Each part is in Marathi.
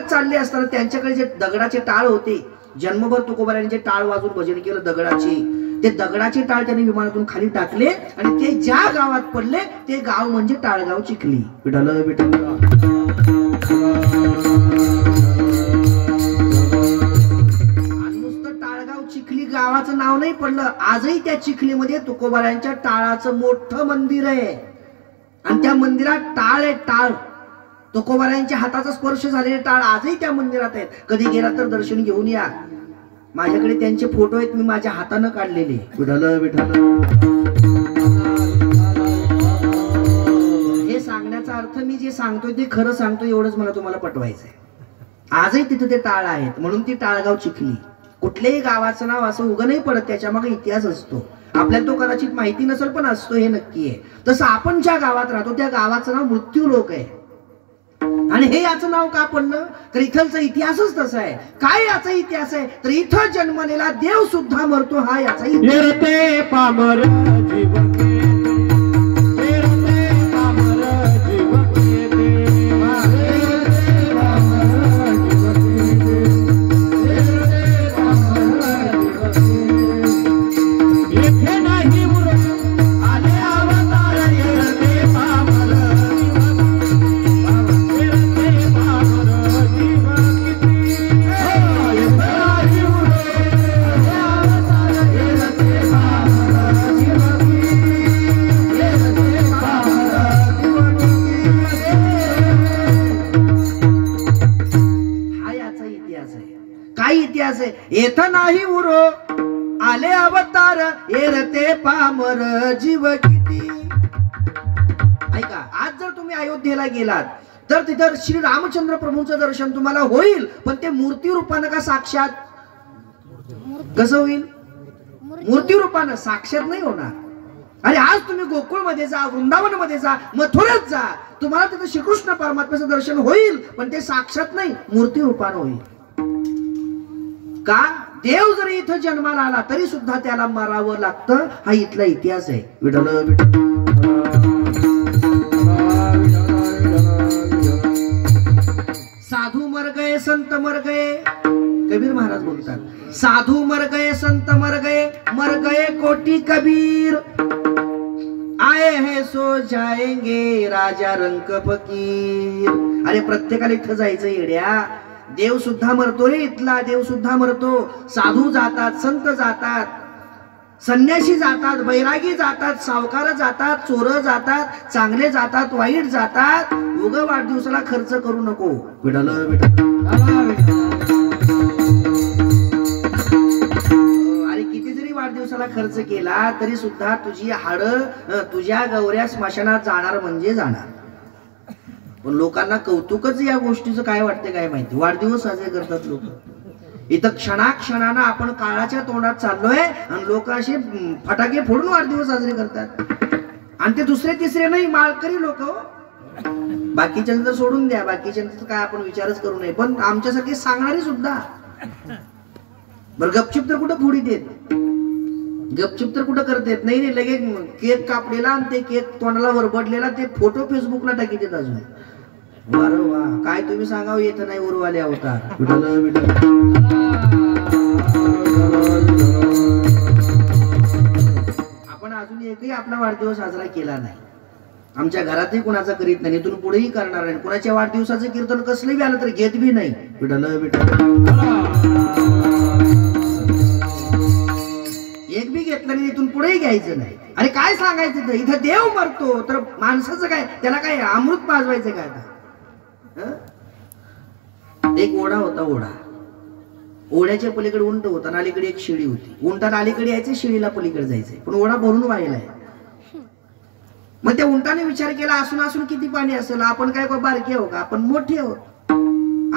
जंगलात चालले असताना त्यांच्याकडे जे दगडाचे टाळ होते, जन्मभर तुकोबारायांनी जे टाळ वाजून भजन केलं दगडाचे, ते दगडाचे टाळ त्यांनी विमानातून खाली टाकले आणि ते ज्या गावात पडले ते गाव म्हणजे टाळगाव चिखली. विठ्ठल विठ्ठल. नुसतं टाळगाव चिखली गावाचं नाव नाही पडलं, आजही त्या चिखलीमध्ये तुकोबारायांच्या टाळाचं मोठं मंदिर आहे आणि त्या मंदिरात टाळ आहे. टाळ तुकोबारायांच्या हाताचा स्पर्श झालेले टाळ आजही त्या मंदिरात आहेत. कधी गेला तर दर्शन घेऊन या. माझ्याकडे त्यांचे फोटो आहेत, मी माझ्या हाताने काढलेले. विठ्ठल विठ्ठल. हे सांगण्याचा अर्थ मी जे सांगतोय ते खरं सांगतोय एवढंच मला तुम्हाला पटवायचंय. आजही तिथे ते टाळ आहेत, म्हणून ती टाळगाव चिखली. कुठल्याही गावाचं नाव असं उगं नाही पडत, त्याच्या मागे इतिहास असतो. आपल्याला तो कदाचित माहिती नसेल पण असतो, हे नक्की आहे. तसं आपण ज्या गावात राहतो त्या गावाचं नाव मृत्यू लोक आहे. आणि हे याचं नाव का पडलं तर इथलचा इतिहासच तसा आहे. काय याचा इतिहास आहे तर इथं जन्मलेला देव सुद्धा मरतो, हा याचा येथ नाही उरो आले अवतार एरते पामर जीव किती. ऐका, आज जर तुम्ही अयोध्येला गेलात तर तिथं श्री रामचंद्र प्रभूंचं दर्शन तुम्हाला होईल, पण ते मूर्ती रूपानं का साक्षात? कसं होईल? मूर्ती रूपानं, साक्षात नाही होणार. अरे आज तुम्ही गोकुळ मध्ये जा, वृंदावन मध्ये जा, मथुरेत जा, तुम्हाला तिथं श्रीकृष्ण परमात्म्याचं दर्शन होईल, पण ते साक्षात नाही, मूर्ती रूपानं होईल. का? देव जरी इथं जन्माला आला तरी सुद्धा त्याला मारावं लागतं, हा इथला इतिहास आहे. विठ्ठल विठ्ठल. साधू मर गए संत मर गए, कबीर महाराज बोलतात, साधू मर गए संत मर गए कोटी कबीर, आए हैं सो जाएंगे राजा रंक फकीर. अरे प्रत्येकाला इथं जायचं येड्या. देव सुद्धा मरतो रे, इथला देव सुद्धा मरतो. साधू जातात, संत जातात, संन्यासी जातात, बैरागी जातात, सावकार जातात, चोर जातात, चांगले जातात, वाईट जातात. उग वाढदिवसाला खर्च करू नको. विठ्ठल विठ्ठल. अरे किती जरी वाढदिवसाला खर्च केला तरी सुद्धा तुझी हाड तुझ्या गौऱ्या स्मशानात जाणार म्हणजे जाणार. पण लोकांना कौतुकच या गोष्टीचं काय वाटते काय माहिती. वाढदिवस साजरे करतात लोक. इथं क्षणाक्षणानं आपण काळाच्या तोंडात चाललोय आणि लोक असे फटाके फोडून वाढदिवस साजरे करतात. आणि ते दुसरे तिसरे नाही, माळकरी लोक. बाकीच्यांचं तर सोडून द्या, बाकीच्यांचं काय आपण विचारच करू नये, पण आमच्यासाठी सांगणारी सुद्धा. बरं गपचिप तर कुठं फोडी देत, गपचिप तर कुठं करतेत नाही. नाही लगेच केक कापलेला आणि ते केक तोंडाला वरबडलेला ते फोटो फेसबुकला टाकी देत. अजून वार वा, काय तुम्ही सांगावं येत नाही उरवाले अवतार. आपण अजून एकही आपला वाढदिवस साजरा केला नाही. आमच्या घरातही कुणाचा करीत नाही, इथून पुढेही करणार नाही. कुणाच्या वाढदिवसाचं कीर्तन कसलं बी आलं तर घेत बी नाही. एक बी घेतलं नाही, इथून पुढेही घ्यायचं नाही. अरे काय सांगायचं, इथं देव मरतो तर माणसाचं काय, त्याला काय अमृत पाजवायचं काय? आता एक ओढा होता, ओढा, ओढ्याच्या पलीकडे उंट होता आणि अलीकडे एक शिडी होती. उंटाला अलीकडे यायचं, शिडीला पलीकडे जायचंय, पण ओढा भरून व्हायलाय. मग त्या उंटाने विचार केला, असून असून किती पाणी असेल, आपण काय बारकी आहो का, आपण मोठी आहोत,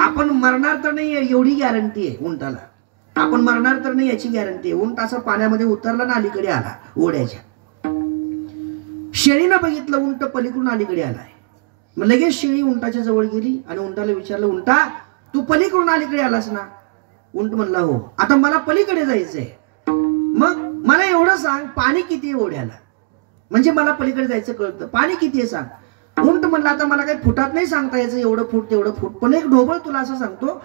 आपण मरणार तर नाही एवढी गॅरंटी आहे उंटाला, आपण मरणार तर नाही याची गॅरंटी आहे. उंट असं पाण्यामध्ये उतरला ना अलीकडे आला ओढ्याच्या. शेळीनं बघितलं उंट पलीकडून अलीकडे आलाय. मग लगेच शेळी उंटाच्या जवळ गेली आणि उंटाला विचारलं, उंटा तू पलीकडून अलीकडे आलास ना? उंट म्हणला हो. आता मला पलीकडे जायचंय, मग मला एवढं सांग पाणी किती आहे ओढ्याला, म्हणजे मला पलीकडे जायचं कळतं. पाणी किती आहे सांग. उंट म्हणला आता मला काही फुटात नाही सांगता यायचं एवढं फूट तेवढं फूट, पण एक ढोबळ तुला असं सांगतो,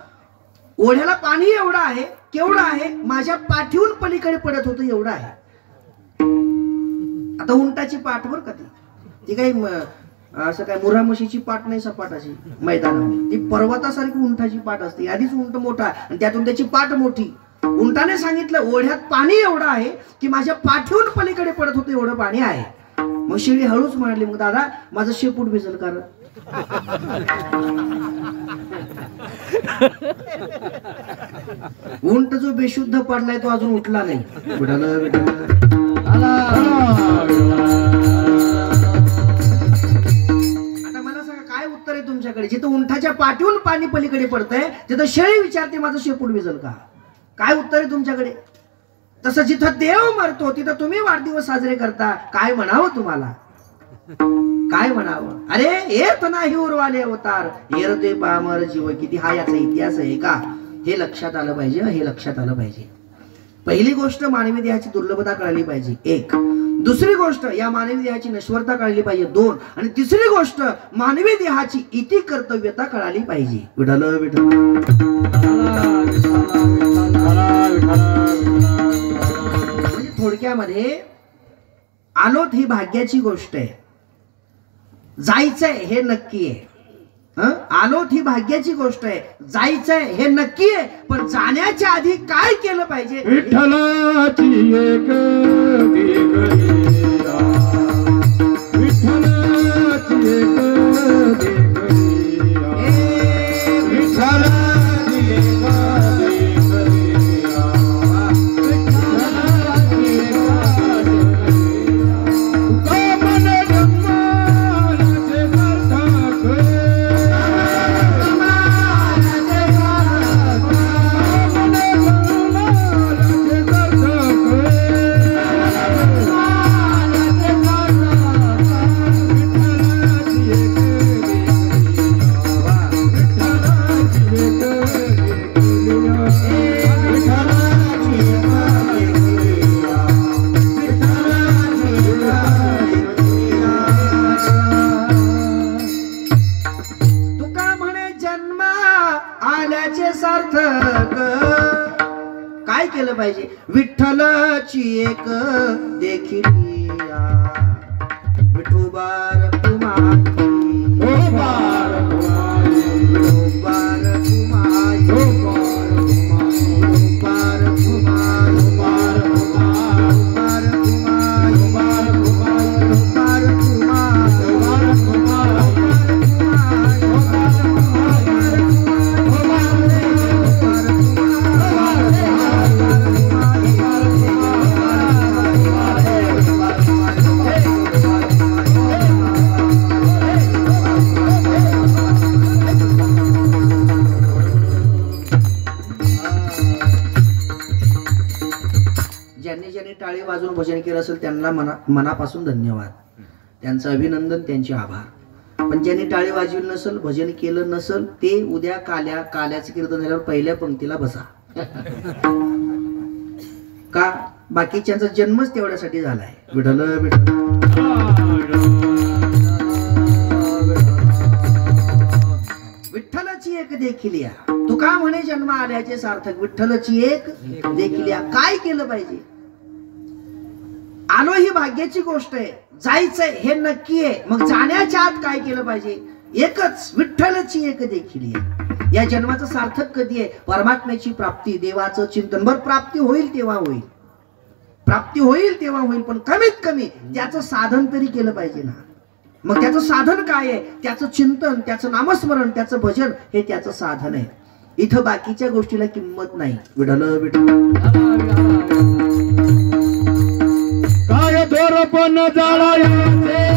ओढ्याला पाणी एवढं आहे, केवढं आहे, माझ्या पाठीहून पलीकडे पडत होतं एवढं आहे. आता उंटाची पाठ बर का ती काही असं काय मुरा म्हशीची पाठ नाही सपाटाची मैदानामध्ये, ती पर्वतासारखी उंटाची पाठ असते. आधीच उंट मोठा आणि त्यातून त्याची पाठ मोठी. उंटाने सांगितलं ओढ्यात पाणी एवढं आहे की माझ्या पाठीहून पलीकडे पडत होतं एवढं पाणी आहे. मग शिळी हळूच म्हणाली, मग दादा माझं शेपूट भिजल कारण. उंट जो बेशुद्ध पडलाय तो अजून उठला नाही. आता मला सांगा काय उत्तर आहे तुमच्याकडे? जिथं उंटाच्या पाठीहून पाणी पलीकडे पडतंय तिथं शेळी विचारते माझं शेपूट भिजल का? काय उत्तर आहे तुमच्याकडे? तसं जिथं देव मरतो तिथं तुम्ही वाढदिवस साजरे करता, काय म्हणावं तुम्हाला? काय म्हणावं? अरे येत नाही उरवाले अवतार, हेरते पामर जीव किती. हा याचा इतिहास आहे का? हे लक्षात आलं पाहिजे, हे लक्षात आलं पाहिजे. पहिली गोष्ट मानवी देहाची दुर्लभता कळली पाहिजे, एक. दुसरी गोष्ट या मानवी देहाची नश्वरता कळली पाहिजे, दोन. आणि तिसरी गोष्ट मानवी देहाची इति कर्तव्यता कळाली पाहिजे. विठ्ठल विठ्ठल. म्हणजे थोडक्यामध्ये आलोत ही भाग्याची गोष्ट आहे, जायचंय हे नक्की आहे. आलोत ही भाग्याची गोष्ट आहे, जायचंय हे नक्की आहे, पण जाण्याच्या आधी काय केलं पाहिजे? विठ्ठलाची एक देखलिया, विठ्ठलाची एक देखलिया, विठ्ठलाची एक देखलिया, विठ्ठलाची एक पाहिजे. विठ्ठलाची एक देखिलिया, विठोबार कुमारी, विठोबार कुमारी, विठोबार कुमारी, विठोबार कुमारी, विठोबार टाळी वाजवून भजन केलं असेल त्यांना मनापासून धन्यवाद, त्यांचं अभिनंदन, त्यांचे आभार. पण ज्यांनी टाळी वाजवली नसेल, भजन केलं नसेल, ते उद्या काल्याचं कीर्तन झाल्यावर पहिल्या पंक्तीला बसा. का? बाकीच्यांचा जन्मच तेवढ्यासाठी झालाय. विठ्ठल विठ्ठल. विठ्ठलाची एक देखिलिया, तुका म्हणे जन्म आल्याचे सार्थक. विठ्ठलाची एक देखिलिया, काय केलं पाहिजे? आलो ही भाग्याची गोष्ट आहे, जायचंय हे नक्की आहे, मग जाण्याच्या आत काय केलं पाहिजे? एकच, विठ्ठलाची एक देखिलिया. या जन्माचं सार्थक कधी आहे? परमात्म्याची प्राप्ती, देवाचं चिंतन. बर प्राप्ती होईल तेव्हा होईल, प्राप्ती होईल तेव्हा होईल, पण कमीत कमी त्याचं साधन तरी केलं पाहिजे ना. मग त्याचं साधन काय आहे? त्याचं चिंतन, त्याचं नामस्मरण, त्याचं भजन, हे त्याचं साधन आहे. इथं बाकीच्या गोष्टीला किंमत नाही. विठ्ठल विठ्ठल. काय दोरपण जाळायचे,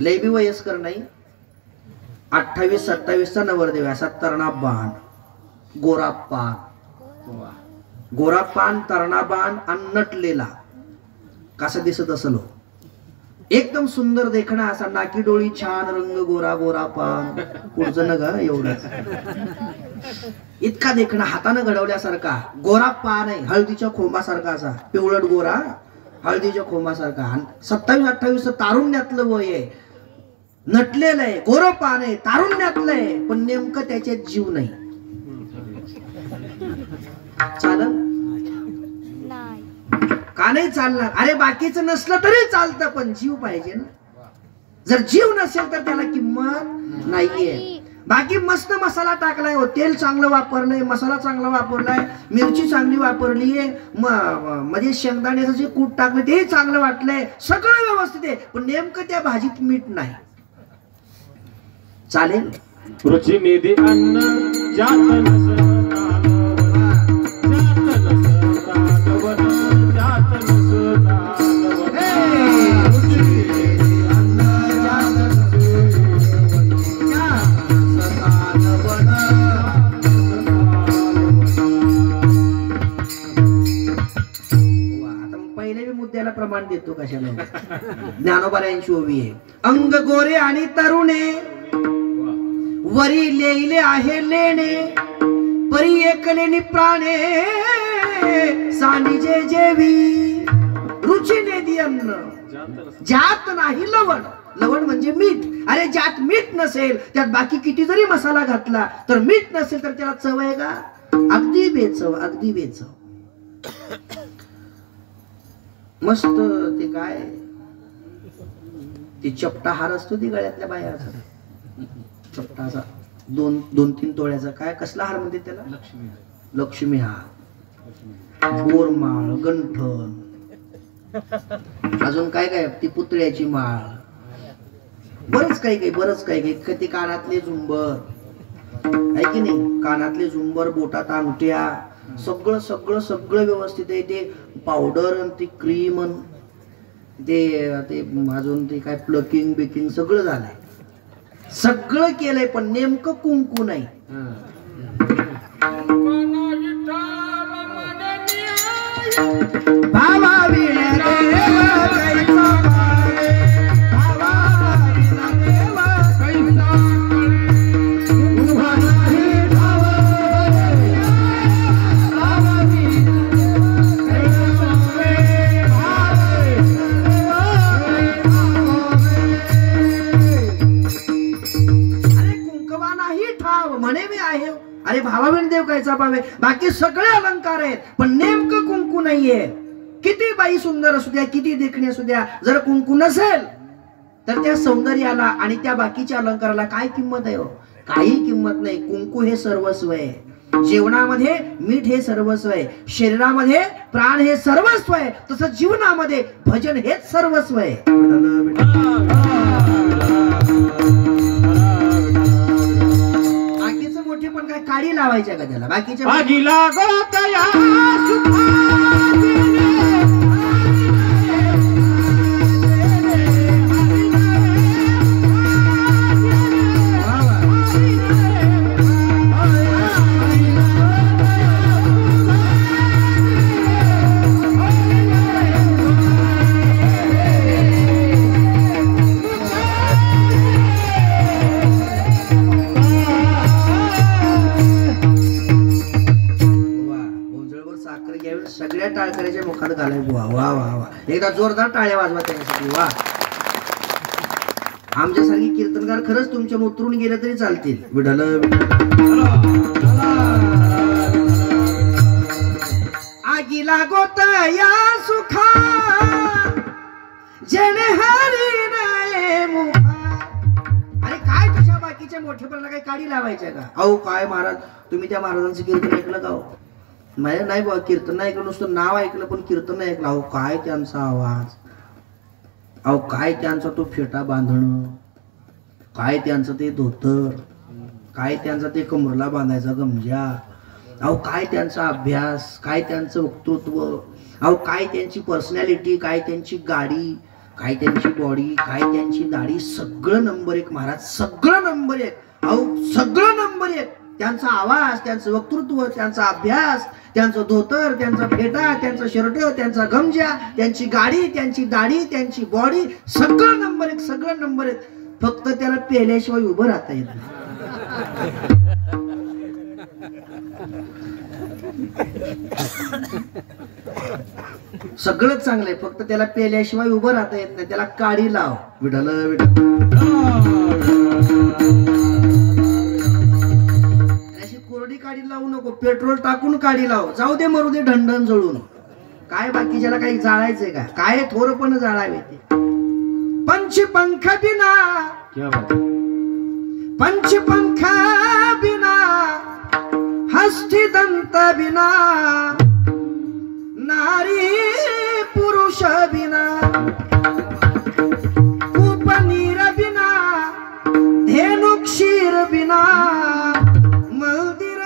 लय बी वयस्कर नाही, 28-27चा नवरदेव, असा तरणा बाण, गोरा पान, गोरा पान, तरणा बाण आणि नटलेला, कसा दिसत असेल एकदम सुंदर देखणा, असा नाकी डोळी, छान रंग, गोरा गोरा पान, पुढचं न ग एवढं, इतका देखणा, हातानं घडवल्यासारखा, गोरा पान आहे, हळदीच्या खोंबासारखा, असा पिवळट गोरा हळदीच्या खोंबासारखा, आणि 27-28 तारुण्यातलं वय आहे, नटलेलं आहे, गोरं पान आहे, तारुण्यातलं आहे, पण नेमकं त्याच्यात जीव नाही. चालन का नाही चालणार? अरे बाकीचं नसलं तरी चालतं, पण जीव पाहिजे ना. जर जीव नसेल तर त्याला किंमत नाहीये. बाकी मस्त मसाला टाकलाय, हो तेल चांगलं वापरलंय, मसाला चांगला वापरलाय, मिरची चांगली वापरलीये, म्हणजे शेंगदाण्याचं जे कूट टाकलं ते चांगलं वाटलंय, सगळं व्यवस्थित आहे, पण नेमकं त्या भाजीत मीठ नाही. चालेल? रुची निधी अन्न जात प्रमाण देतो कशाला. ज्ञानोबारायांची ओवी आहे, अंग गोरे आणि तरुणे, वरी लेले आहे लेणे, परी एकलेनी प्राणे, सांडीजे जेवी, रुचीने दी अन्न ज्यात नाही लवण. लवण म्हणजे मीठ. अरे ज्यात मीठ नसेल, त्यात बाकी किती जरी मसाला घातला तर मीठ नसेल तर त्याला चव आहे का? अगदी बेचव, अगदी बेचव. मस्त ते काय ते चपटा हार असतो ती गळ्यातल्या बायाचा, चपटा असा 2-3 तोळ्याचा, काय कसला हार म्हणते त्याला? लक्ष्मी हार, बोरमाळ, गंठन, अजून काय काय ती पुतळ्याची माळ, बरंच काही बरंच काही ते कानातले झुंबर आहे की नाही, कानातले झुंबर, बोटात अंगठ्या, सगळं सगळं सगळं व्यवस्थित आहे. ते पावडर, ती क्रीम, ते अजून ते काय प्लकिंग बेकिंग सगळं झालंय, सगळं केलंय, पण नेमकं कुंकू नाही. भावा विण अरे भावाबीण देव कायचा पावे, बाकी सगळे अलंकार आहेत, पण नेमकं कुंकू नाहीये. किती बाई सुंदर असू द्या, किती देखणी असू द्या, जर कुंकू नसेल तर त्या सौंदर्याला आणि त्या बाकीच्या अलंकाराला काय किंमत आहे? काही किंमत नाही. कुंकू हे सर्वस्व आहे. जेवणामध्ये मीठ हे सर्वस्व आहे, शरीरामध्ये प्राण हे सर्वस्व आहे, तसं जीवनामध्ये भजन हेच सर्वस्व आहे. पण काय काडी लावायच्या का त्याला? बाकीच्या सगळ्या टाळकऱ्याच्या मुखात घालायचं. वा वा वा वा, एकदा जोरदार टाळ्या वाजवा त्यासाठी. वा, आमच्यासारखी कीर्तनकार खरंच तुमच्या उतरून गेले तरी चालतील. विठ्ठल आगी लागोत या सुखा, जने हरी नाही मुखा. अरे काय तुझ्या बाकीच्या मोठेपणाला काही काडी लावायच्या का? अहो काय महाराज, तुम्ही त्या महाराजांचं कीर्तन ऐकलं का? माझ्या नाही बघा, कीर्तन नाही ऐकलं, नुसतं नाव ऐकलं पण कीर्तन नाही ऐकलं. अहो काय त्यांचा आवाज, अहो काय त्यांचा तो फेटा बांधणं, काय त्यांचं ते धोतर, काय त्यांचा ते कमरला बांधायचा गमजा, अहो काय त्यांचा अभ्यास, काय त्यांचं वक्तृत्व, अहो काय त्यांची पर्सनॅलिटी, काय त्यांची गाडी, काय त्यांची बॉडी, काय त्यांची दाढी, सगळं नंबर एक महाराज, सगळं नंबर एक. अहो सगळं नंबर एक. त्यांचा आवाज, त्यांचं वक्तृत्व, त्यांचा अभ्यास, त्यांचं धोतर, त्यांचा फेटा, त्यांचा शर्ट, त्यांचा गमजा, त्यांची गाडी, त्यांची दाढी, त्यांची बॉडी, सगळं नंबर एक, सगळं नंबर एक. फक्त त्याला पेल्याशिवाय उभं राहता येत नाही. सगळंच चांगलंय, फक्त त्याला पेल्याशिवाय उभं राहता येत नाही. त्याला काडी लाव, विठ्ठल अशी कोरडी काडी लावू नको, पेट्रोल टाकून काडी लाव. जाऊ दे मरू दे ढंढण जळून. काय बाकीच्याला काही जाळायचंय का? काय थोर पण जाळावे ते. पंचपंख बिना, पंचपंख बिना, हस्ती दंत बिना, नारी पुरुष बिना, उपनीर बिना, धेनु क्षीर बिना, मंदिर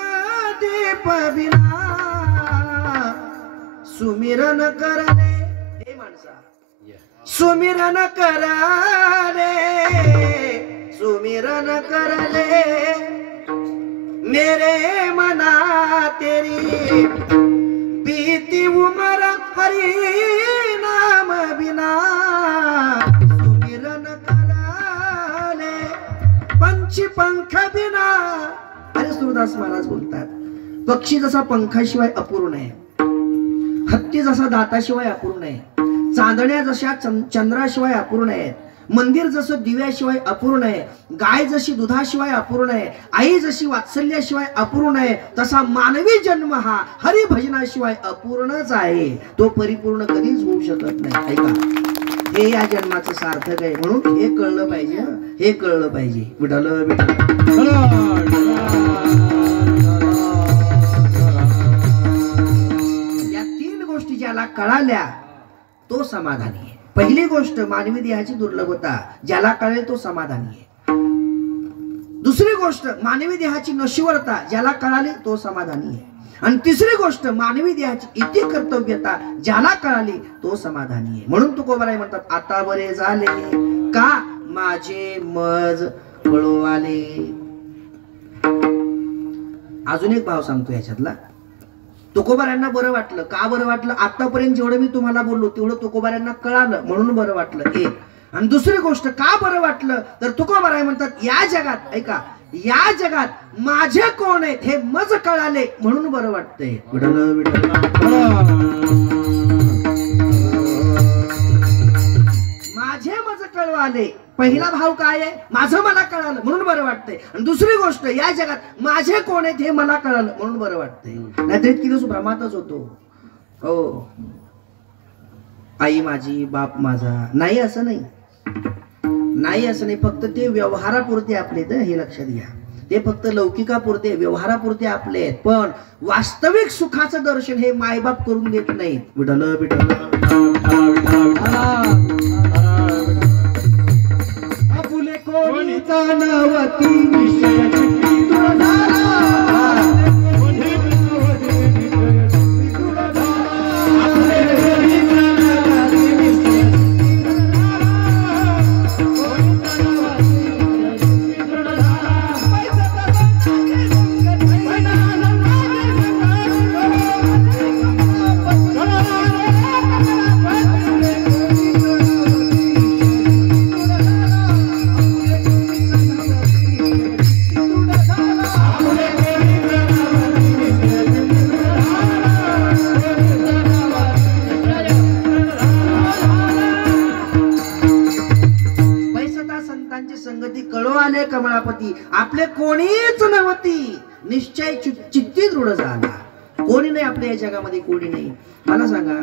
दीप बिना, सुमिरन करले. हे माणसा, सुमिरन करले, सुमिरन करले, मेरे मना तेरी बीती उमर हरि नाम बिना, सुमिरन करले, पंचपंख बिना. अरे सूरदास महाराज बोलतात, पक्षी जसा पंखाशिवाय अपूर्ण आहे, हत्ती जसा दाताशिवाय अपूर्ण आहे, चांदण्या जशा चंद्राशिवाय अपूर्ण आहेत, मंदिर जसं दिव्याशिवाय अपूर्ण आहे, गाय जशी दुधाशिवाय अपूर्ण आहे, आई जशी वात्सल्याशिवाय अपूर्ण आहे, तसा मानवी जन्म हा हरिभजनाशिवाय अपूर्णच आहे. तो परिपूर्ण कधीच होऊ शकत नाही. ऐका, हे या जन्माचं सार्थक आहे. म्हणून हे कळलं पाहिजे, हे कळलं पाहिजे. विठ्ठल विठ्ठल. या तीन गोष्टी ज्याला कळाल्या तो समाधानी आहे. पहिली गोष्ट मानवी देहाची दुर्लभता, ज्याला कळेल तो समाधानी आहे. दुसरी गोष्ट मानवी देहाची नश्वरता, ज्याला कळाली तो समाधानी आहे. आणि तिसरी गोष्ट मानवी देहाची इति कर्तव्यता, ज्याला कळाली तो समाधानी आहे. म्हणून तुकोबाराय म्हणतात, आता बरे झाले का माझे मज कळू आले. अजून एक भाव सांगतो याच्यातला. तुकोबारायांना बरं वाटलं. का बरं वाटलं? आतापर्यंत जेवढं मी तुम्हाला बोललो तेवढं तुकोबारायांना कळालं म्हणून बरं वाटलं. एक. आणि दुसरी गोष्ट का बरं वाटलं तर तुकोबाराय म्हणतात, या जगात, ऐका, या जगात माझे कोण आहेत हे मज कळाले म्हणून बरं वाटतंय. विठ्ठल विठ्ठल. माझे मज कळवाले. पहिला भाव काय आहे? माझं मला कळालं म्हणून बरं वाटतंय. आणि दुसरी गोष्ट, या जगात माझे कोण आहेत हे मला कळालं म्हणून बरं वाटतंय. नाहीतर इतकी दिवस भ्रमातच होतो. हो, आई माझी, बाप माझा, नाही असं नाही, नाही असं नाही. फक्त ते व्यवहारापुरते आपले, तर हे लक्षात घ्या, ते फक्त लौकिकापुरते, व्यवहारापुरते आपले आहेत. पण वास्तविक सुखाचं दर्शन हे मायबाप करून देत नाहीत. विठ्ठल विठ्ठल. आपुले कोणी जाणवती कमळापती, आपले कोणीच नव्हती, निश्चय चित्ती दृढ झाला. कोणी नाही आपल्या या जगामध्ये, कोणी नाही. मला सांगा,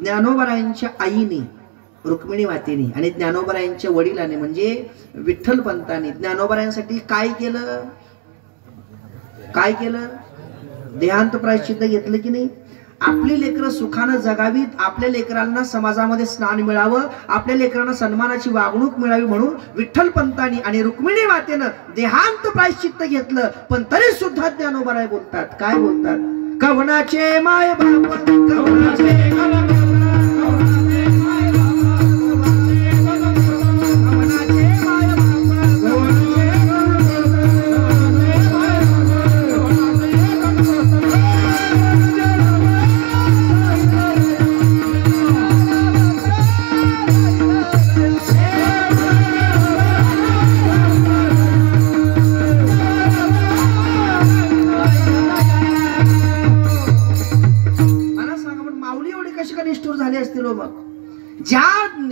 ज्ञानोबारायांच्या आईने, रुक्मिणी मातेने, आणि ज्ञानोबारायांच्या वडिलाने म्हणजे विठ्ठल पंतांनी ज्ञानोबारायांसाठी काय केलं? काय केलं? देहांत प्रायश्चित्त घेतलं की नाही? आपली लेकरं सुखानं जगावीत, आपल्या लेकरांना समाजामध्ये स्नान मिळावं, आपल्या लेकरांना सन्मानाची वागणूक मिळावी म्हणून विठ्ठल पंतांनी आणि रुक्मिणी मातेनं देहांत प्रायश्चित्त घेतलं. पण तरी सुद्धा ज्ञानोबाराय बोलतात, काय बोलतात? कवनाचे माय बाप, कवनाचे मंजूर झाले असतील हो. मग ज्या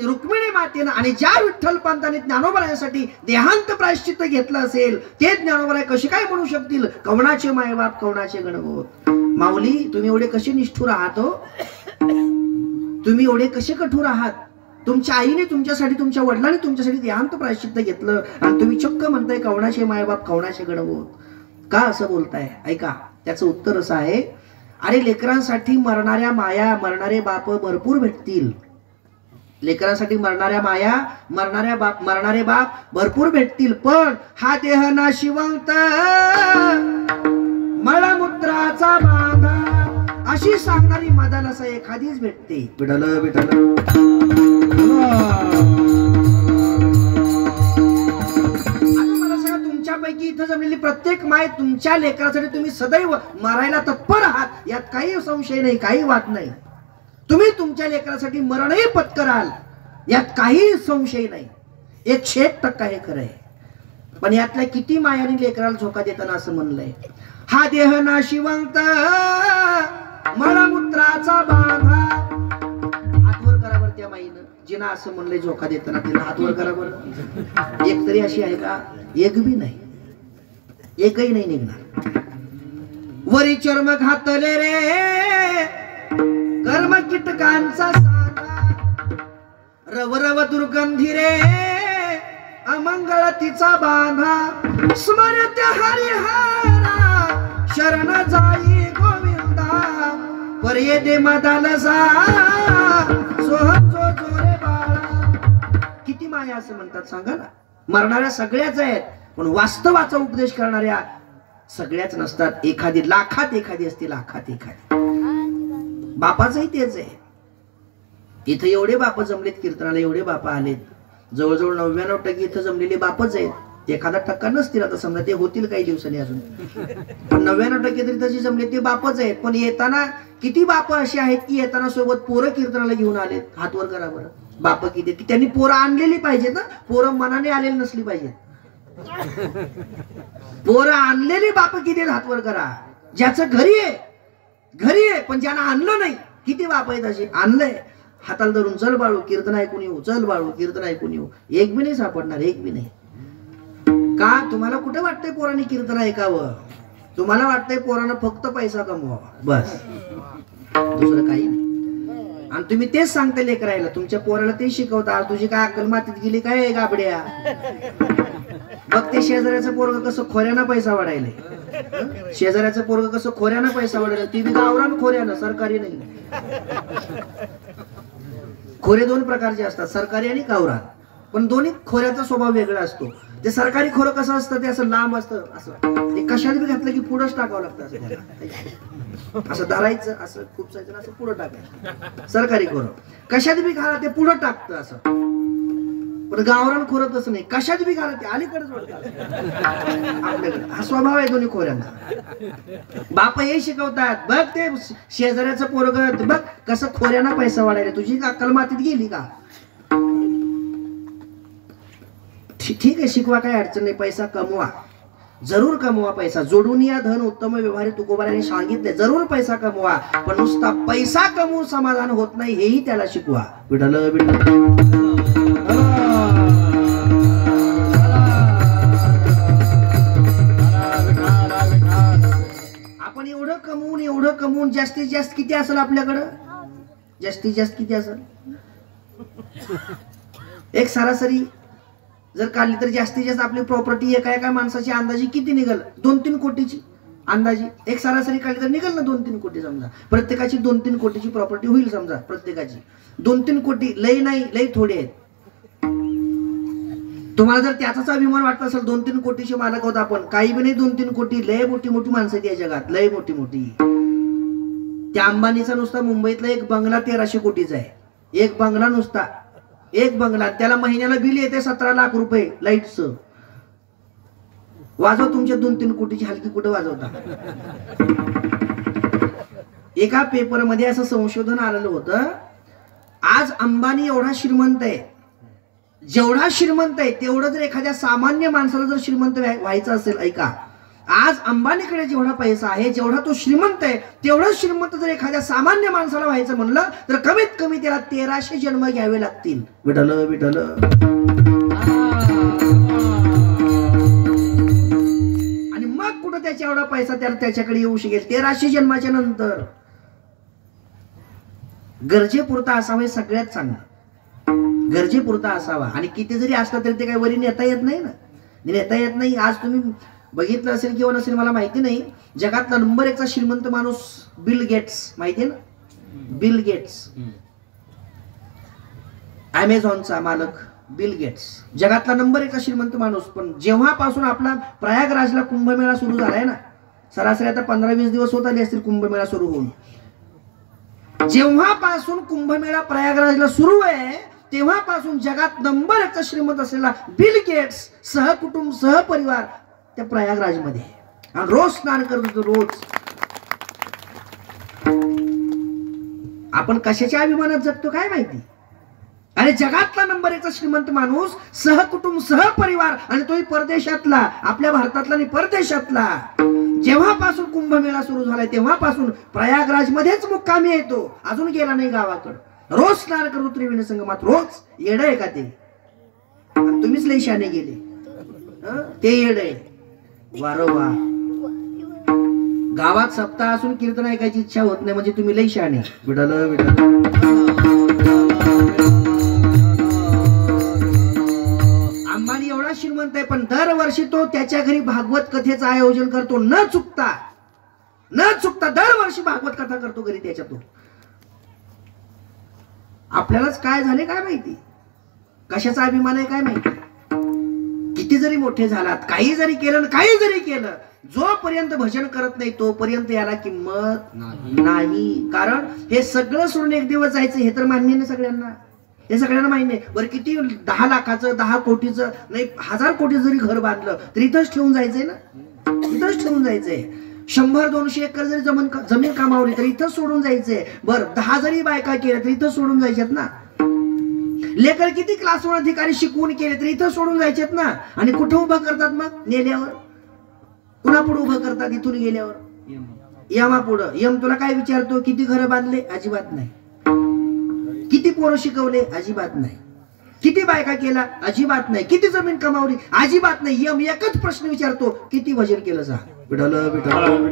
रुक्मिणी मातेनं आणि ज्या विठ्ठल पंतांनी ज्ञानोबरायासाठी देहांत प्रायश्चित्त घेतलं असेल ते ज्ञानोबराय कसे काय म्हणू शकतील कवणाचे मायबाप कवणाचे गणगोत. माऊली तुम्ही एवढे कसे निष्ठुर आहात हो, तुम्ही एवढे कसे कठोर आहात. तुमच्या आईने तुमच्यासाठी तुमच्या वडिलांनी तुमच्यासाठी देहांत प्रायश्चित्त घेतलं आणि तुम्ही चक्क म्हणताय कवणाचे मायबाप कवणाचे गणगोत. का असं बोलताय ऐका. त्याचं उत्तर असं आहे, अरे लेकरांसाठी मरणाऱ्या माया मरणारे बाप भरपूर भेटतील. लेकरांसाठी मरणाऱ्या माया मरणारे बाप भरपूर भेटतील, पण हा देह नाशिवंत मळमूत्राचा बांधा अशी सांगणारी मदाल असं एखादीच भेटते. विठ्ठल विठ्ठल. मला सांगा तुमच्यापैकी इथं जमलेली प्रत्येक माय तुमच्या लेकरासाठी तुम्ही सदैव मरायला तत्पर आहात, यात काही संशय नाही, काही वाद नाही. तुम्ही तुमच्या लेकरासाठी मरणही पत्कराल, यात काही संशय नाही. 101% हे खरं आहे. पण यातल्या किती मायाने लेकराला झोका देताना असं म्हणलंय, हा देह नाशिवंत मळमूत्राचा बांधा. हातवर करा बरं त्या माईनं जिना असं म्हणलंय झोका देताना, तिला हातवर करा बरं. एक तरी अशी आहे का? एक बी नाही, एकही नाही निघणार. वरी चर्म घातले रे कर्म कीटकांचा साधा, रवरव दुर्गंधी रे अमंगळ तिचा बांधा. स्मरत हरिहरा शरण जाई गोविंदा, पर्ये दे मदालसा सोहम जो जोरे बाळा. किती माया असं म्हणतात सांगा ना. मरणाऱ्या सगळ्याच आहेत, पण वास्तवाचा उपदेश करणाऱ्या सगळ्याच नसतात. एखादी लाखात एखादी असते, लाखात एखादी. बापाचंही तेच आहे. इथं एवढे बाप जमलेत कीर्तनाला, एवढे बाप आलेत, जवळजवळ 99% इथं जमलेले बापच आहेत. 1% नसतील आता समजा, ते होतील काही दिवसांनी अजून, पण 99% तरी तशी जमले ते बापच आहेत. पण येताना किती बाप असे आहेत की येताना सोबत पोरं कीर्तनाला घेऊन आलेत. हातवर करा बरं. बाप किती की त्यांनी पोरं आणलेली पाहिजेत ना, पोरं मनाने आलेली नसली पाहिजेत. पोरं आणलेली बाप किती हातवर करा. ज्याचं घरी आहे पण ज्यांना आणलं नाही. किती बाप आहेत असे आणलंय हाताला धरून, चल बाळू कीर्तन ऐकून येऊ, चल बाळू कीर्तन ऐकून येऊ. एक बी नाही सापडणार, एक बी नाही. का तुम्हाला कुठे वाटतंय पोरांनी कीर्तन ऐकावं? तुम्हाला वाटतंय पोरांना फक्त पैसा कमवावा बस, दुसरं काही नाही. आणि तुम्ही तेच सांगता लेकरायला, तुमच्या पोराला ते शिकवता. तुझी काय अक्कल मातीत गेली काय गाबड्या? बघ ते शेजाऱ्याचं पोरग कसं खोऱ्यानं पैसा वाढायला, शेजाऱ्याचं पोरग कसं खोऱ्यानं पैसा वाढायला. ती बी गावरान खोऱ्यानं, सरकारी नाही. खोरे 2 प्रकारचे असतात, सरकारी आणि गावरान. पण दोन्ही खोऱ्याचा स्वभाव वेगळा असतो. ते सरकारी खोरं कसं असतं, ते असं लांब असतं, असं ते कशात बी घातलं की पुढंच टाकावं लागतं. असं धरायचं, असं खूपसायचं, असं पुढं टाकायचं. सरकारी खोरं कशात बी घाला ते पुढं टाकतं असं. पण गावरान खोरं तसं नाही, कशात बी घाला ते अलीकडेच आपल्याकडे. हा स्वभाव आहे दोन्ही खोऱ्यांचा. बाप हे शिकवतात, बघ ते शेजाऱ्याचं पोरग बघ कसं खोऱ्यानं पैसा वाढायला. तुझी अक्कल मातीत गेली का? ठीक आहे, शिकवा, काही अडचण नाही. पैसा कमवा, जरूर कमवा. पैसा जोडून या धन उत्तम व्यवहारी तुकोबाराने सांगितले. जरूर पैसा कमवा, पण नुसता पैसा कमवून समाधान होत नाही हेही त्याला शिकवा. विठ्ठल विठ्ठल. आपण एवढं कमवून जास्तीत जास्त किती असेल आपल्याकडं? जास्तीत जास्त किती असेल? एक सरासरी जर काढली तर जास्तीत जास्त आपली प्रॉपर्टी एका माणसाची अंदाजी किती निघल? 2-3 कोटीची अंदाजी. एक सरासरी काढली तर निघल ना 2-3 कोटी. समजा प्रत्येकाची 2-3 कोटीची प्रॉपर्टी होईल. समजा प्रत्येकाची 2-3 कोटी लय नाही, लय थोडे आहेत. तुम्हाला जर त्याचाच अभिमान वाटत असेल, 2-3 कोटीचे मालक होत आपण, काही बी नाही. 2-3 कोटी लय मोठी मोठी माणसं आहेत या जगात, लय मोठी मोठी. त्या अंबानीचा नुसता मुंबईतला एक बंगला 1300 कोटीचा आहे. एक बंगला, नुसता एक बंगला. त्याला महिन्याला बिल येते 17 लाख रुपये लाईटचं. वाजव तुमच्या 2-3 कोटीची हलकी कुठं वाजवता? एका पेपर मध्ये असं संशोधन आलेलं होतं, आज अंबानी एवढा श्रीमंत आहे, जेवढा श्रीमंत आहे तेवढं जर एखाद्या सामान्य माणसाला जर श्रीमंत व्हायचं असेल, ऐका, आज अंबानीकडे जेवढा पैसा आहे, जेवढा तो श्रीमंत आहे, तेवढं श्रीमंत जर एखाद्या सामान्य माणसाला व्हायचं म्हणलं तर कमीत कमी त्याला 1300 जन्म घ्यावे लागतील. विठ्ठल विठ्ठल. आणि मग कुठं त्याच्या एवढा पैसा त्याच्याकडे येऊ शकेल? 1300 जन्माच्या नंतर. गरजेपुरता असावा सगळ्यात चांगलं, गरजेपुरता असावा. आणि किती जरी असला तरी ते काही वरी नेता येत नाही ना, नेता येत नाही. आज तुम्ही बघितलं असेल किंवा नसेल मला माहिती नाही, जगातला नंबर 1चा श्रीमंत माणूस बिल गेट्स, माहिती आहे ना? बिल गेट्स, अमेझॉनचा मालक बिल गेट्स, जगातला नंबर 1चा श्रीमंत माणूस. पण जेव्हापासून आपला प्रयागराजला कुंभमेळा सुरू झालाय ना, सरासरी आता 15-20 दिवस होत आले असतील कुंभमेळा सुरू होऊन. जेव्हापासून कुंभमेळा प्रयागराजला सुरू आहे तेव्हापासून जगात नंबर 1चा श्रीमंत असलेला बिल गेट्स सहकुटुंब सहपरिवार त्या प्रयागराजमध्ये, आणि रोज स्नान करत होतो रोज. आपण कशाच्या अभिमानात जगतो काय माहिती? आणि जगातला नंबर 1चा श्रीमंत माणूस सहकुटुंब सहपरिवार, आणि तोही परदेशातला, आपल्या भारतातला आणि परदेशातला. जेव्हापासून कुंभमेळा सुरू झालाय तेव्हापासून प्रयागराज मध्येच मुक्कामी येतो, अजून गेला नाही गावाकडे. रोज स्नान करतो त्रिवेणी संगमात, रोज. येड आहे का ते? तुम्हीच लई शाने गेले, ते येड आहे. वारंवा गावात सप्ताह असून कीर्तन ऐकायची इच्छा होत नाही म्हणजे तुम्ही लई शाने. विठ्ठल विठ्ठल. अंबानी एवढा श्रीमंत आहे पण दरवर्षी तो त्याच्या घरी भागवत कथेचं आयोजन करतो, न चुकता, न चुकता दरवर्षी भागवत कथा करतो घरी त्याच्यातून. आपल्यालाच काय झाले काय माहिती, कशाचा अभिमान आहे काय माहिती. किती जरी मोठे झालात, काही जरी केलं, काही जरी केलं, जोपर्यंत भजन करत नाही तोपर्यंत याला किंमत नाही. कारण हे सगळं सोडून एक दिवस जायचं हे तर मान्य नाही सगळ्यांना, हे सगळ्यांना मान्य आहे. बरं किती 10 लाखाचं 10 कोटीचं नाही 1000 कोटी जरी घर बांधलं तरी इथंच ठेवून जायचंय ना, इथंच ठेवून जायचंय. 100-200 एकर जरी जमीन कामावली तरी इथंच सोडून जायचंय. बरं 10 जरी बायका केल्या तरी इथंच सोडून जायच्यात ना. लेकर किती क्लासवर अधिकारी शिकवून केले तरी इथं सोडून जायचेत ना. आणि कुठं उभं करतात मग? नेल्यावर. पुन्हा पुढे उभं करतात इथून गेल्यावर, यमा पुढं. यम तुला काय विचारतो? किती घरं बांधले? अजिबात नाही. किती पोरं शिकवले? अजिबात नाही. किती बायका केला? अजिबात नाही. किती जमीन कमावली? अजिबात नाही. यम एकच प्रश्न विचारतो, किती भजन केलं? जा. विठ्ठल विठ्ठल.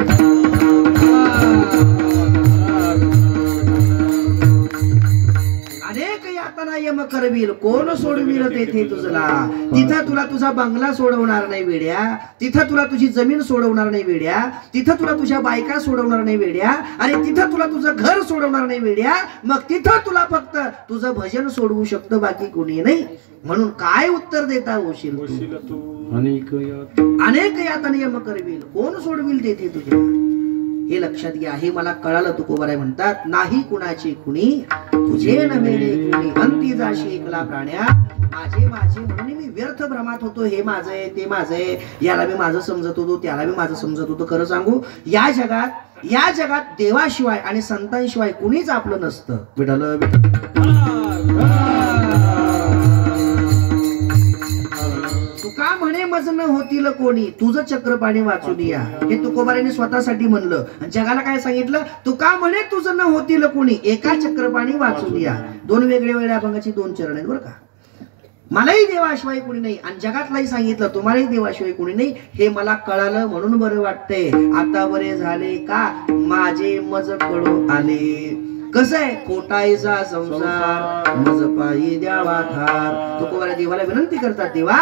अनेक यातना यम करवील, कोण सोडविल तेथे तुझला. तिथं तुला तुझा बंगला सोडवणार नाही वेड्या, तिथं तुला तुझी जमीन सोडवणार नाही वेड्या, तिथं तुला तुझ्या बायका सोडवणार नाही वेड्या, आणि तिथं तुला तुझं घर सोडवणार नाही वेड्या. मग तिथं तुला फक्त तुझं भजन सोडवू शकतं, बाकी कोणी नाही. म्हणून काय उत्तर देता होशील तू? अनेक यातना यम करवील, कोण सोडविल तेथे तुझ्या. हे लक्षात घ्या. हे मला कळालं. तुकोबाराय म्हणतात, नाही कुणाची कुणी तुझे न मेले कुणी, अंती जाशी एकला प्राण्या माझे माझे म्हणून मी व्यर्थ भ्रमात होतो. हे माझं आहे, ते माझं आहे, याला मी माझं समजत होतो, त्याला मी माझं समजत होतो. खरं सांगू, या जगात देवाशिवाय आणि संतांशिवाय कुणीच आपलं नसतं. विठ्ठल तुका म्हणे मज न होतील कोणी, तुझं चक्रपाणी वाचून या. हे तुकोबाराने स्वतःसाठी म्हणलं. जगाला काय सांगितलं? तुका म्हणे तुझं न होतील कोणी, एका चक्रपाणी वाचून या. 2 वेगळ्या अभंगाची 2 चरण आहेत बरं का. मलाही देवाशिवाय कोणी नाही, आणि जगातलाही सांगितलं तुम्हालाही देवाशिवाय कोणी नाही. हे मला कळालं म्हणून बरं वाटतंय. आता बरे झाले का माझे मज कळू आले. कसं आहे? खोटाईचा संसार मज पायी द्यावा धार. तुकोबारा देवाला विनंती करतात, देवा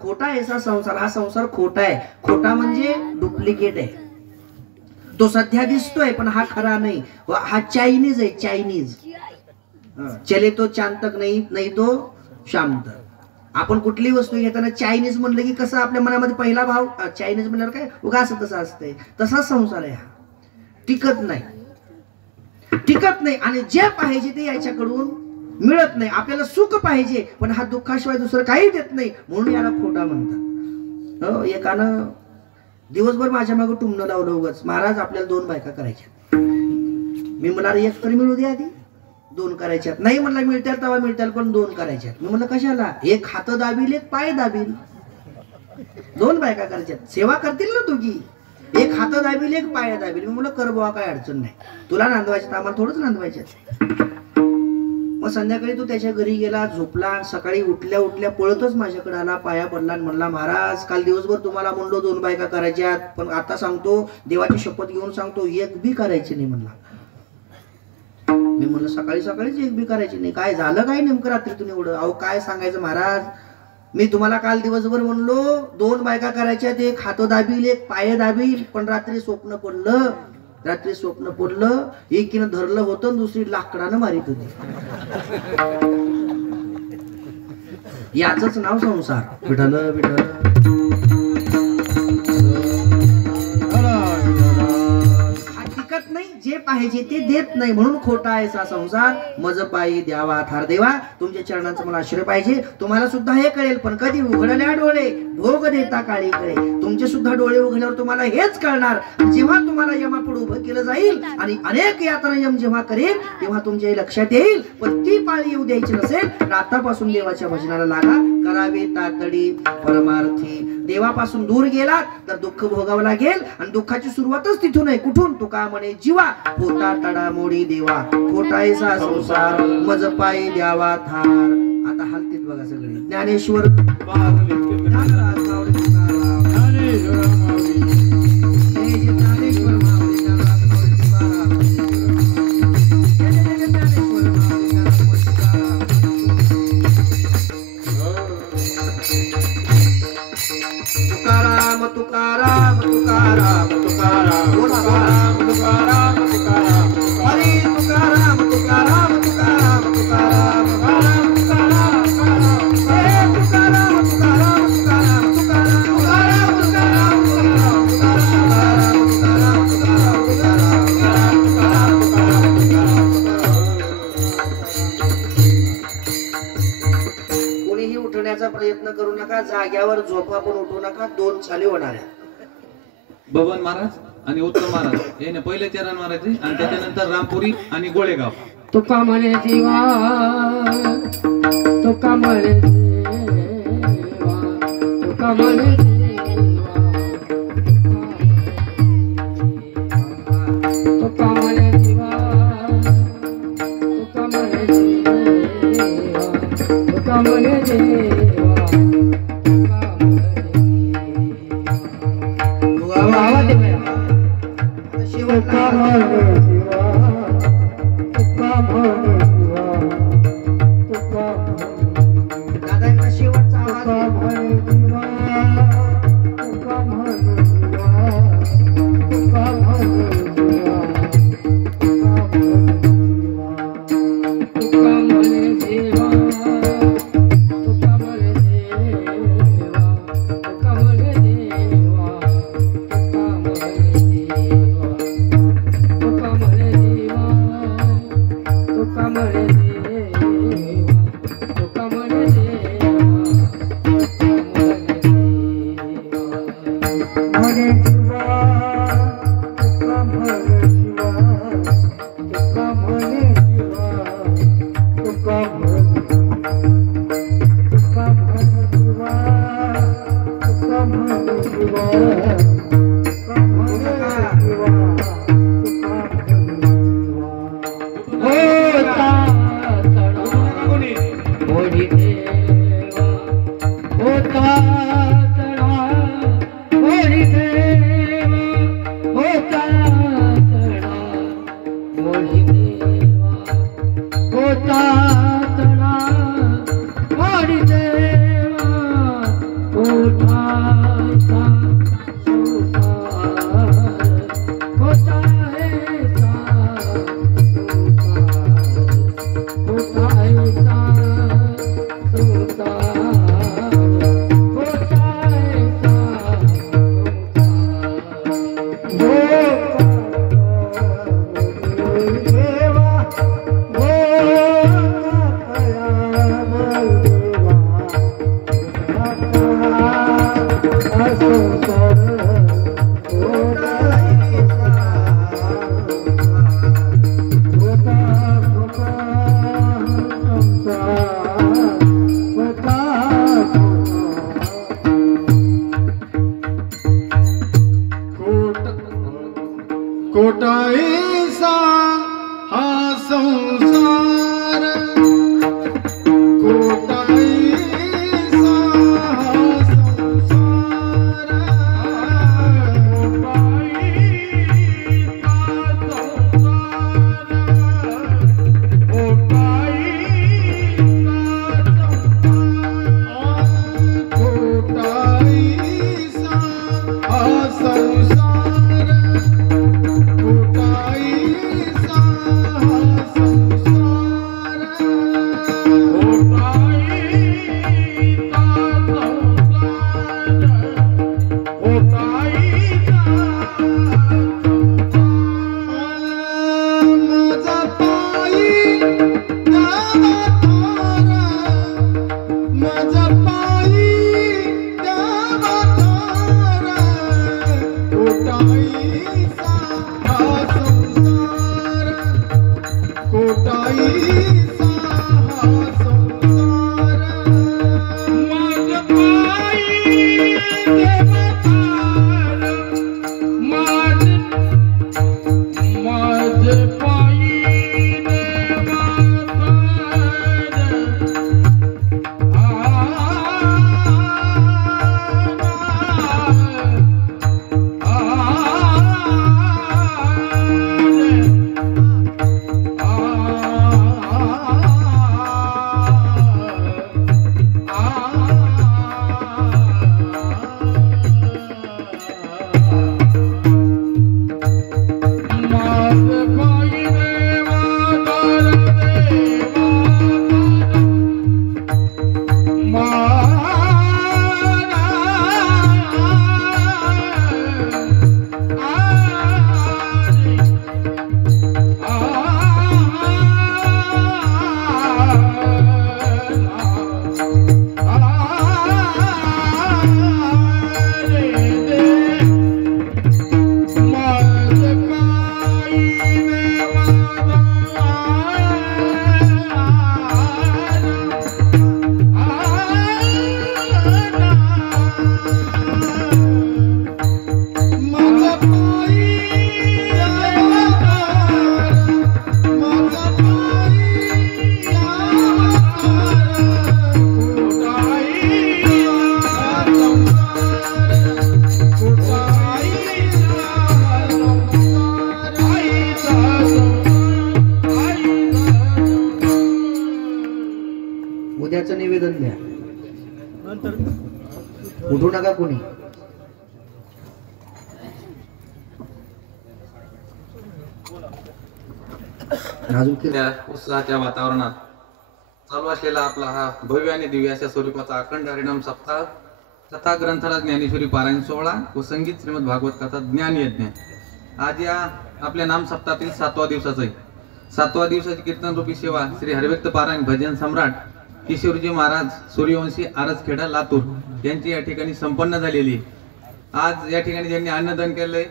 खोटा ऐसा संसार, हा संसार खोटा आहे. खोटा म्हणजे डुप्लिकेट आहे. तो सध्या दिसतोय पण हा खरा नाही. हा चायनीज आहे, चायनीज. चले तो चांद तक नाही तो शाम तक. आपण कुठली वस्तू घेताना चायनीज म्हणलं की कसं आपल्या मनामध्ये पहिला भाव चायनीज म्हणल्यावर काय उगा असं तसं असतंय. तसाच संसार आहे हा. टिकत नाही, टिकत नाही. आणि जे पाहिजे ते याच्याकडून मिळत नाही. आपल्याला सुख पाहिजे पण हा दुःखाशिवाय दुसरं काही देत नाही, म्हणून याला खोटा म्हणतात. एकानं दिवसभर माझ्या मागे टुमणं लावलं उगाच, महाराज आपल्याला 2 बायका करायच्या. मी म्हणाल 1 तरी मिळू दे आधी, 2 करायच्यात. नाही म्हणला मिळत्याल तेव्हा मिळत्याल पण 2 करायच्यात. मी म्हणलं कशाला? 1 हात दाबील 1 पाय दाबील. 2 बायका करायच्या, सेवा करतील ना दोघी, एक हात दाबील एक पाया दाबील. मी म्हणलं कर बुवा, काय अडचण नाही, तुला नांदवायचं तर आम्हाला थोडंच नांदवायचं. मग संध्याकाळी तो त्याच्या घरी गेला, झोपला. सकाळी उठल्या उठल्या पळतच माझ्याकडे आला, पाया पडला आणि म्हणला, महाराज काल दिवसभर तुम्हाला म्हणलो 2 बायका करायच्यात, पण आता सांगतो, देवाची शपथ घेऊन सांगतो, एक बी करायची नाही म्हणला. मी म्हणलं सकाळी सकाळीच एक बी करायची नाही, काय झालं काय नेमकं रात्रीतून एवढं? अहो काय सांगायचं महाराज, मी तुम्हाला काल दिवसभर म्हणलो 2 बायका करायच्यात, एक हात दाबील एक पाय दाबील, पण रात्री स्वप्न पडलं, एकीनं धरलं होतं, दुसरी लाकडानं मारित होती. याच नाव संसार. विठ्ठल विठ्ठल. नाही, जे पाहिजे ते देत नाही, म्हणून खोटा आहे सा संसार. मज पायी द्यावा थार देवा. तुमच्या चरणांचं मला आश्रय पाहिजे. तुम्हाला सुद्धा हे कळेल, पण कधी उघडल्या डोळे भोग देता काळी कळे. तुमचे सुद्धा डोळे उघडल्यावर तुम्हाला हेच कळणार, जेव्हा तुम्हाला यमापुढे उभं केलं जाईल आणि अनेक यातना यम जेव्हा करेल, तेव्हा तुमच्या लक्षात येईल. पण ती पाळी येऊ द्यायची नसेल तर आतापासून देवाच्या भजनाला लागा. करावे तातडी परमार्थी. देवापासून दूर गेलात तर दुःख भोगावं लागेल, आणि दुःखाची सुरुवातच तिथून आहे. कुठून? तुका म्हणे जीवा होता तडा मोडी देवा. खोटायचा संसार मज पायी द्यावा थार. आता हालतीत बघा सगळे. ज्ञानेश्वर तुकाराम तुकाराम तुकाराम तुकाराम तुकाराम तुकाराम तुकाराम हरी तुकाराम तुकाराम तुकाराम तुकाराम तुकाराम तुकाराम तुकाराम तुकाराम तुकाराम तुकाराम तुकाराम तुकाराम कोणीही उठण्याचा प्रयत्न करू नका. जाग्यावर झोपा पण उठू नका. 2 चाली होणार आहे. बबन महाराज आणि उत्तम महाराज याने पहिले चरण मारायचे, आणि त्याच्यानंतर रामपुरी आणि गोळेगाव. तुका म्हणे जीवा, तुका म्हणे देवा, तुका म्हणे देवा, तुका म्हणे जीवा, तुका म्हणे देवा, तुका म्हणे देवा. दादांचा शेवटचा आवाज. देवा उद्याचं निवेदन द्या, उठू नका कोणी. त्या उत्साहाच्या वातावरणात चालू असलेला आपला हा भव्य आणि दिव्य अशा स्वरूपाचा अखंड हरिनाम सप्ताह कथा ग्रंथाला ज्ञानेश्वरी पारायण सोहळा व संगीत श्रीमद भागवत कथा ज्ञान यज्ञ आज या आपल्या नाम सप्ताहातील 7वा दिवसाचा आहे. 7वा दिवसाची कीर्तन रूपी सेवा श्री हरिभक्त पारायण भजन सम्राट किशोरजी महाराज सूर्यवंशी आरसखेडा लातूर यांची या ठिकाणी संपन्न झालेली. आज या ठिकाणी ज्यांनी अन्नदान केलंय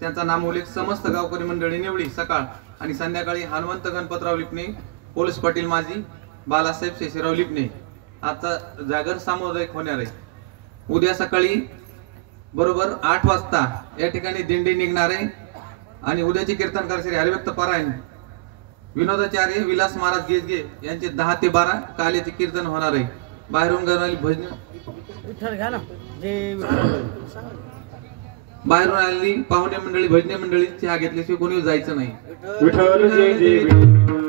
त्यांचा नामोल्लेख समस्त गावकरी मंडळी निवडी सकाळ आणि संध्याकाळी हनुमंत गणपतराव लिपणे, पोलीस पाटील माजी, बालासाहेब शेषराव लिपणे. आजचा जागर सामुदायिक होणार आहे. उद्या सकाळी बरोबर 8 वाजता या ठिकाणी दिंडी निघणार आहे आणि उद्याचे कीर्तनकार श्री हरिभक्त पारायण विनोदाचार्य विलास महाराज गेजगे यांचे 10 ते 12 काल्याचे कीर्तन होणार आहे. बाहेरून आलेली भजन बाहेरून आलेली पाहुणे मंडळी भजने मंडळी चहा घेतल्याशिवाय कोणी जायचं नाही. विठ्ठल जय जय विठ्ठल.